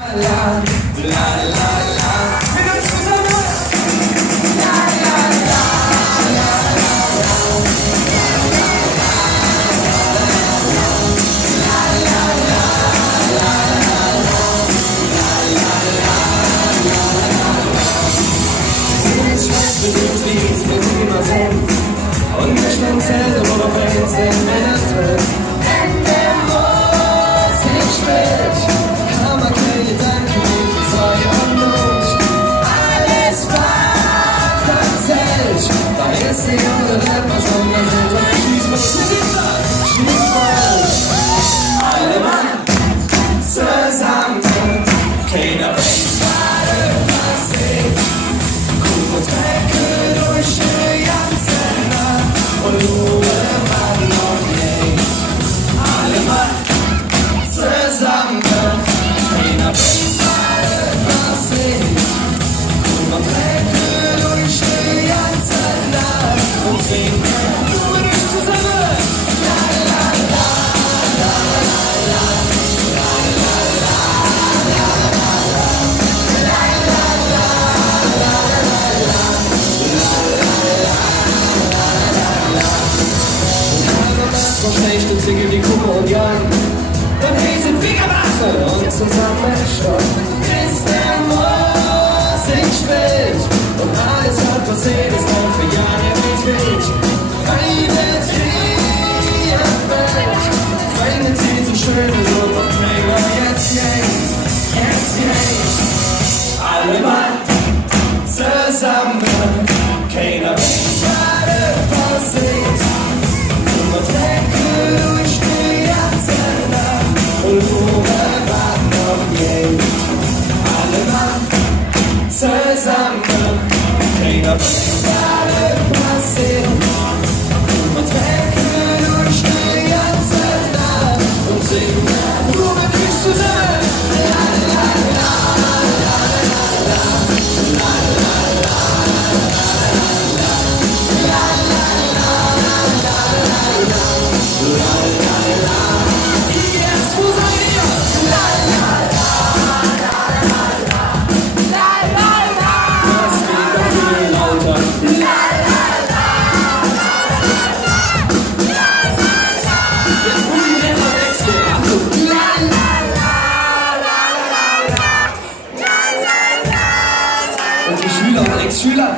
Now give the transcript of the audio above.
La, la, la, la. Wir uns zusammen. La, la, la, la, la, la. La, la, la, la, la, la, la. Ich weiß, wir sind wie es wir immer sind. Und wir stehen selten, wo wir bringen, sind Männer drin. Wenn der Musik spielt, kann man keine Gedanken mehr für Säure und Not. Alles was erzählt, da ist die junge Rapper, sondern sind und Schießball, alle Mann zusammen, keiner weiß, was passiert. Guck und Trecke durch die ganze Nacht und Ruhe war noch nicht. Alle Mann zusammen, keiner weiß, was passiert. Guck und Trecke durch die ganze Nacht und singen nur nicht zusammen. La la la, la la la, la la la, la la la, la la la, la la la. So schlecht und singen wie Kumo und Jan. Und wir sind Fingerwache und zusammen Stopp. Bis der Musik spielt und alles was passiert ist dann für Jahre mit Wild. Feinde Triumph, Feinde ziehen so schön so und Träger jetzt. Alle Mann zusammen, keiner weiß, was passiert. Und Trecke durch die ganze Nacht und Ruhe war noch Geld. Alle Mann zusammen, keiner weiß, was passiert. Und Trecke durch die ganze Nacht und singen nur mit uns zusammen. La la la, la la la, la la la, la la la, la la la. Yes, wo seid ihr? La la la, la la la, la la la. Das geht doch viel lauter. La la la, la la la, la la la. Jetzt wo die Ränder wechseln. Achtung. La la la, la la la, la la la. Und die Schüler und Ex-Schüler.